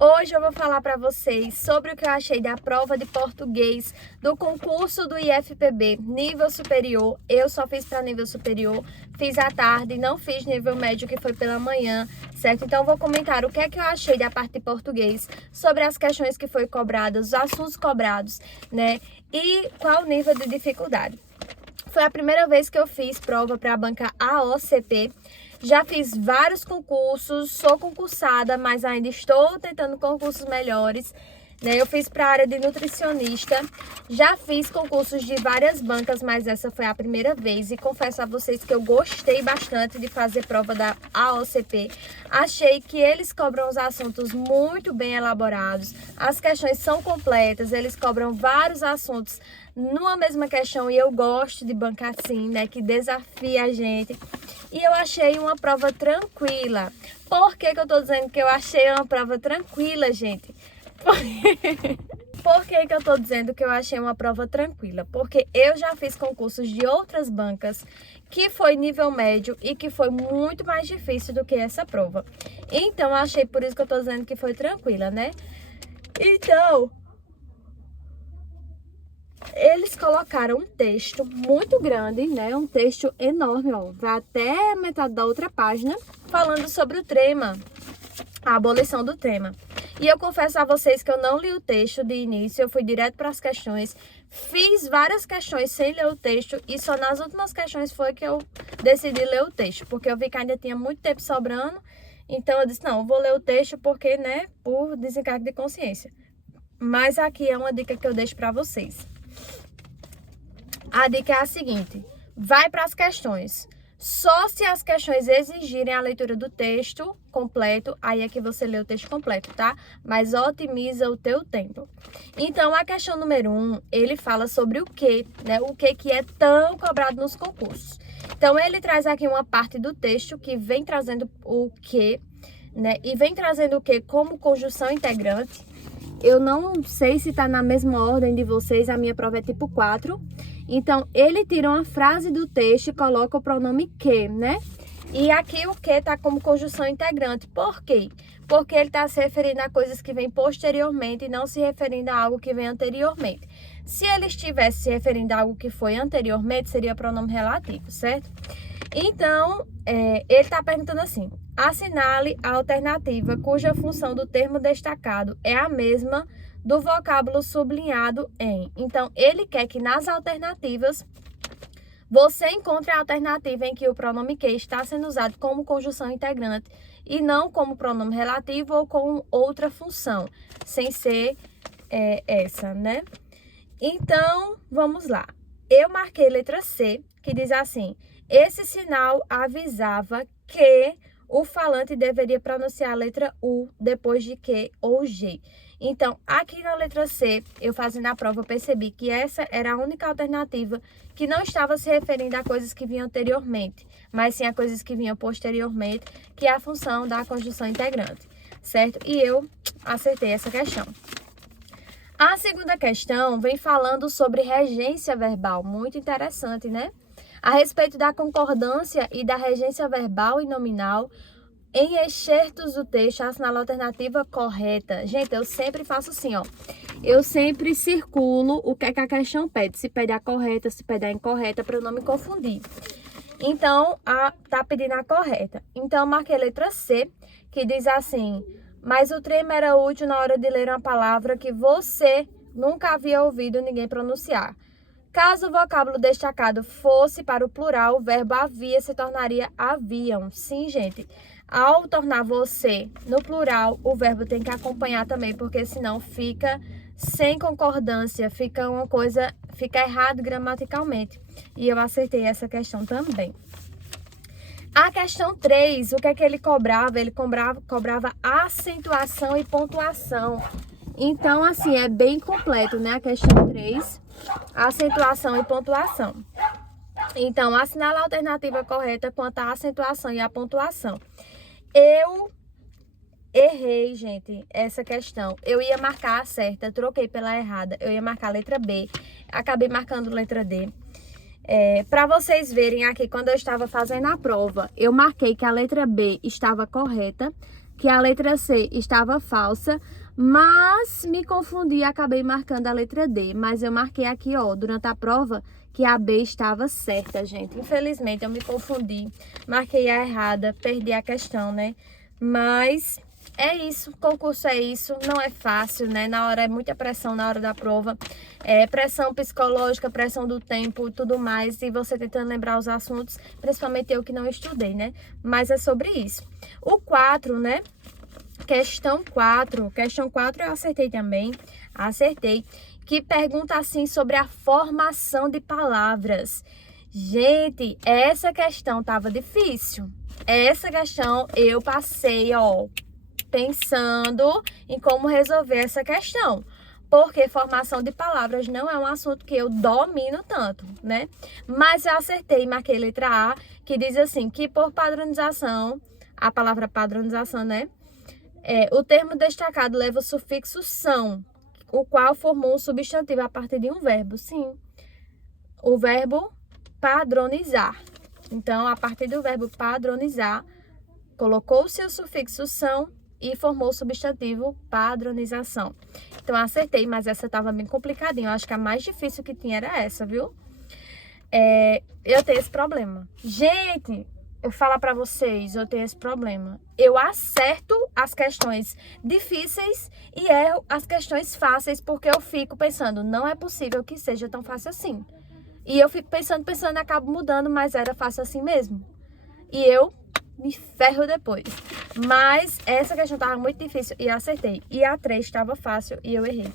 Hoje eu vou falar para vocês sobre o que eu achei da prova de português do concurso do IFPB nível superior. Eu só fiz para nível superior, fiz à tarde, não fiz nível médio, que foi pela manhã, certo? Então eu vou comentar o que é que eu achei da parte de português, sobre as questões que foi cobradas, os assuntos cobrados, né? E qual o nível de dificuldade. Foi a primeira vez que eu fiz prova para a banca AOCP. Já fiz vários concursos, sou concursada, mas ainda estou tentando concursos melhores, né? Eu fiz para a área de nutricionista, já fiz concursos de várias bancas, mas essa foi a primeira vez. E confesso a vocês que eu gostei bastante de fazer prova da AOCP. Achei que eles cobram os assuntos muito bem elaborados, as questões são completas, eles cobram vários assuntos numa mesma questão, e eu gosto de banca assim, né, que desafia a gente. E eu achei uma prova tranquila. Por que que eu tô dizendo que eu achei uma prova tranquila, gente? Por que que eu tô dizendo que eu achei uma prova tranquila? Porque eu já fiz concursos de outras bancas que foi nível médio e que foi muito mais difícil do que essa prova. Então, eu achei, por isso que eu tô dizendo que foi tranquila, né? Então, eles colocaram um texto muito grande, né? Um texto enorme, ó, vai até metade da outra página, falando sobre o trema, a abolição do trema. E eu confesso a vocês que eu não li o texto de início, eu fui direto para as questões, fiz várias questões sem ler o texto, e só nas últimas questões foi que eu decidi ler o texto, porque eu vi que ainda tinha muito tempo sobrando. Então eu disse, não, eu vou ler o texto porque, né, por desencargo de consciência. Mas aqui é uma dica que eu deixo para vocês. A dica é a seguinte: vai para as questões. Só se as questões exigirem a leitura do texto completo, aí é que você lê o texto completo, tá? Mas otimiza o teu tempo. Então, a questão número 1, ele fala sobre o que, né? O que é tão cobrado nos concursos. Então, ele traz aqui uma parte do texto que vem trazendo o que, né? E vem trazendo o que como conjunção integrante. Eu não sei se tá na mesma ordem de vocês, a minha prova é tipo 4. Então, ele tira uma frase do texto e coloca o pronome que, né? E aqui o que tá como conjunção integrante. Por quê? Porque ele tá se referindo a coisas que vêm posteriormente e não se referindo a algo que vem anteriormente. Se ele estivesse se referindo a algo que foi anteriormente, seria pronome relativo, certo? Então, ele tá perguntando assim: assinale a alternativa cuja função do termo destacado é a mesma do vocábulo sublinhado em. Então, ele quer que nas alternativas você encontre a alternativa em que o pronome que está sendo usado como conjunção integrante e não como pronome relativo ou com outra função, sem ser essa, né? Então, vamos lá. Eu marquei letra C, que diz assim: esse sinal avisava que o falante deveria pronunciar a letra U depois de que ou G. Então, aqui na letra C, eu fazendo a prova, percebi que essa era a única alternativa que não estava se referindo a coisas que vinham anteriormente, mas sim a coisas que vinham posteriormente, que é a função da conjunção integrante, certo? E eu acertei essa questão. A segunda questão vem falando sobre regência verbal, muito interessante, né? A respeito da concordância e da regência verbal e nominal em excertos do texto, assinala a alternativa correta. Gente, eu sempre faço assim, ó. Eu sempre circulo o que é que a questão pede. Se pede a correta, se pede a incorreta, para eu não me confundir. Então, tá pedindo a correta. Então, eu marquei a letra C, que diz assim: mas o trema era útil na hora de ler uma palavra que você nunca havia ouvido ninguém pronunciar. Caso o vocábulo destacado fosse para o plural, o verbo havia se tornaria haviam. Sim, gente. Ao tornar você no plural, o verbo tem que acompanhar também, porque senão fica sem concordância, fica uma coisa, fica errado gramaticalmente. E eu acertei essa questão também. A questão 3, o que é que ele cobrava? Ele cobrava acentuação e pontuação. Então, assim, é bem completo, né? A questão 3, acentuação e pontuação. Então, assinala a alternativa correta quanto à acentuação e à pontuação. Eu errei, gente, essa questão. Eu ia marcar a certa, troquei pela errada. Eu ia marcar a letra B, acabei marcando letra D. Para vocês verem aqui, quando eu estava fazendo a prova, eu marquei que a letra B estava correta, que a letra C estava falsa, mas me confundi e acabei marcando a letra D. Mas eu marquei aqui, ó, durante a prova, que a B estava certa, gente. Infelizmente, eu me confundi, marquei a errada, perdi a questão, né? Mas é isso, concurso é isso, não é fácil, né? Na hora é muita pressão na hora da prova, pressão psicológica, pressão do tempo, tudo mais, e você tentando lembrar os assuntos, principalmente eu que não estudei, né? Mas é sobre isso. O 4, né? Questão 4 eu acertei, que pergunta assim sobre a formação de palavras. Gente, essa questão tava difícil. Essa questão eu passei, ó, pensando em como resolver essa questão. Porque formação de palavras não é um assunto que eu domino tanto, né? Mas eu acertei, marquei letra A, que diz assim, que por padronização, a palavra padronização, né? O termo destacado leva o sufixo são, o qual formou um substantivo a partir de um verbo. Sim, o verbo padronizar. Então, a partir do verbo padronizar, colocou-se o sufixo são e formou o substantivo padronização. Então, acertei, mas essa estava bem complicadinha. Eu acho que a mais difícil que tinha era essa, viu? Eu tenho esse problema. Gente, eu falar pra vocês, eu tenho esse problema. Eu acerto as questões difíceis e erro as questões fáceis, porque eu fico pensando, não é possível que seja tão fácil assim. E eu fico pensando e acabo mudando, mas era fácil assim mesmo. E eu me ferro depois. Mas essa questão estava muito difícil e acertei. E a 3 estava fácil e eu errei.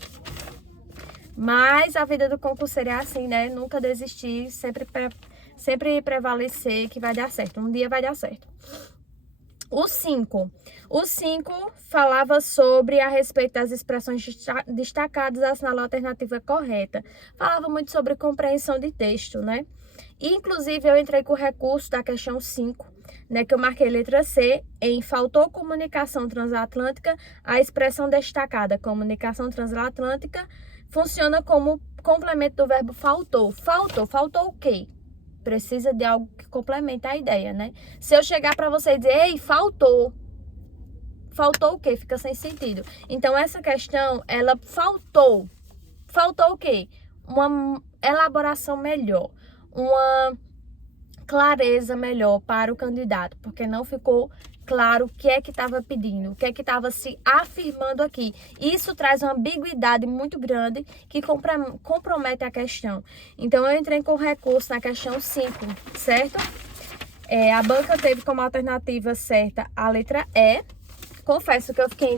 Mas a vida do concurseiro é assim, né? Nunca desistir, sempre prevalecer que vai dar certo. Um dia vai dar certo. O 5 falava sobre a respeito das expressões destacadas, assinala a alternativa correta. Falava muito sobre compreensão de texto, né? E, inclusive, eu entrei com o recurso da questão 5, né? Que eu marquei letra C, em faltou comunicação transatlântica, a expressão destacada, comunicação transatlântica, funciona como complemento do verbo faltou. Faltou o quê? Precisa de algo que complemente a ideia, né? Se eu chegar para você e dizer, ei, faltou o quê? Fica sem sentido. Então, essa questão, ela faltou o quê? Uma elaboração melhor, uma clareza melhor para o candidato, porque não ficou claro o que é que estava pedindo, o que é que estava se afirmando aqui. Isso traz uma ambiguidade muito grande que compromete a questão. Então, eu entrei com recurso na questão 5, certo? A banca teve como alternativa certa a letra E. Confesso que eu fiquei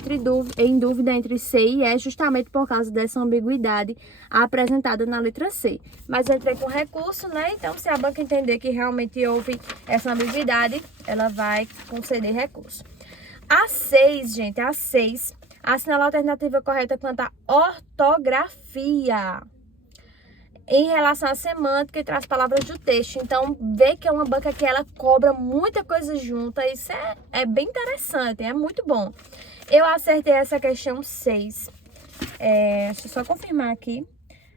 em dúvida entre C e E, justamente por causa dessa ambiguidade apresentada na letra C. Mas eu entrei com recurso, né? Então, se a banca entender que realmente houve essa ambiguidade, ela vai conceder recurso. A 6, gente, assinala a alternativa correta quanto à ortografia. Em relação à semântica e traz palavras do texto. Então, vê que é uma banca que ela cobra muita coisa junta. Isso é bem interessante, é muito bom. Eu acertei essa questão 6. Deixa eu só confirmar aqui.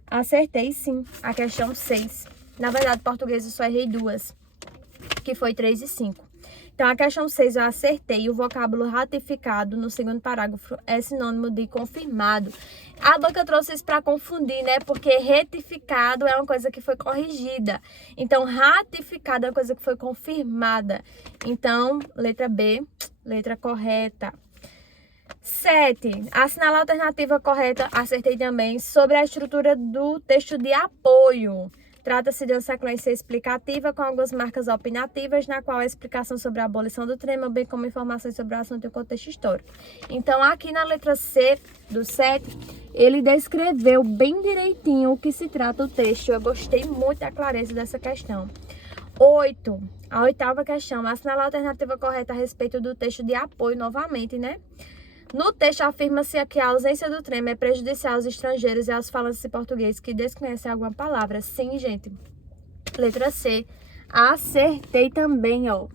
Acertei, sim, a questão 6. Na verdade, português eu só errei 2, que foi 3 e 5. Então, a questão 6 eu acertei. O vocábulo ratificado no segundo parágrafo é sinônimo de confirmado. A banca trouxe isso para confundir, né? Porque retificado é uma coisa que foi corrigida. Então, ratificado é uma coisa que foi confirmada. Então, letra B, letra correta. 7. Assinalar a alternativa correta, acertei também, sobre a estrutura do texto de apoio. Trata-se de uma sequência explicativa com algumas marcas opinativas, na qual a explicação sobre a abolição do trema, bem como informações sobre o assunto e o contexto histórico. Então, aqui na letra C do 7, ele descreveu bem direitinho o que se trata o texto. Eu gostei muito da clareza dessa questão. 8. A 8ª questão, assinalar a alternativa correta a respeito do texto de apoio novamente, né? No texto, afirma-se que a ausência do trema é prejudicial aos estrangeiros e aos falantes de português que desconhecem alguma palavra. Sim, gente. Letra C. Acertei também, ó.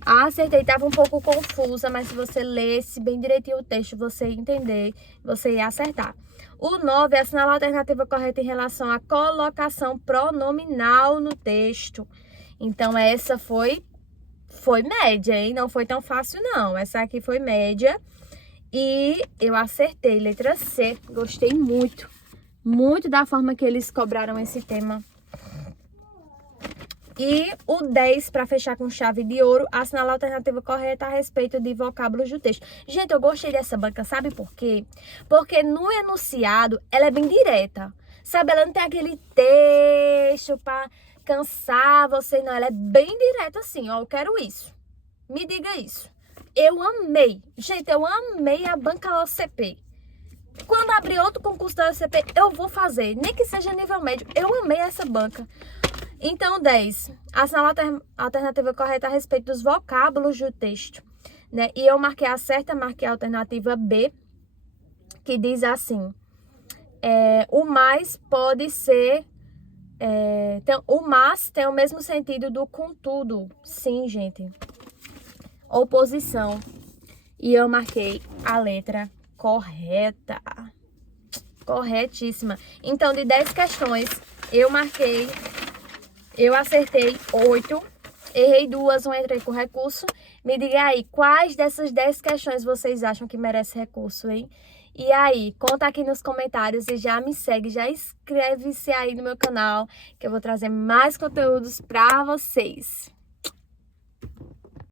Acertei, estava um pouco confusa, mas se você lesse bem direitinho o texto, você ia entender, você ia acertar. O 9 é assinalar a alternativa correta em relação à colocação pronominal no texto. Então, essa foi foi média, hein? Não foi tão fácil, não. Essa aqui foi média. E eu acertei, letra C. Gostei muito, muito da forma que eles cobraram esse tema. E o 10, para fechar com chave de ouro, assinala a alternativa correta a respeito de vocábulos do texto. Gente, eu gostei dessa banca, sabe por quê? Porque no enunciado, ela é bem direta. Sabe, ela não tem aquele texto para cansar você, não. Ela é bem direta assim, ó, eu quero isso. Me diga isso. Eu amei. Gente, eu amei a banca OCP. Quando abrir outro concurso da OCP, eu vou fazer, nem que seja nível médio. Eu amei essa banca. Então, 10. Assinala a alternativa correta a respeito dos vocábulos do texto, né? E eu marquei a certa, marquei a alternativa B, que diz assim: o mais pode ser... o mas tem o mesmo sentido do contudo. Sim, gente. Oposição. E eu marquei a letra correta. Corretíssima. Então, de 10 questões, eu acertei 8, errei 2, uma entrei com recurso. Me diga aí, quais dessas 10 questões vocês acham que merece recurso, hein? E aí, conta aqui nos comentários e já me segue, já inscreve-se aí no meu canal, que eu vou trazer mais conteúdos pra vocês.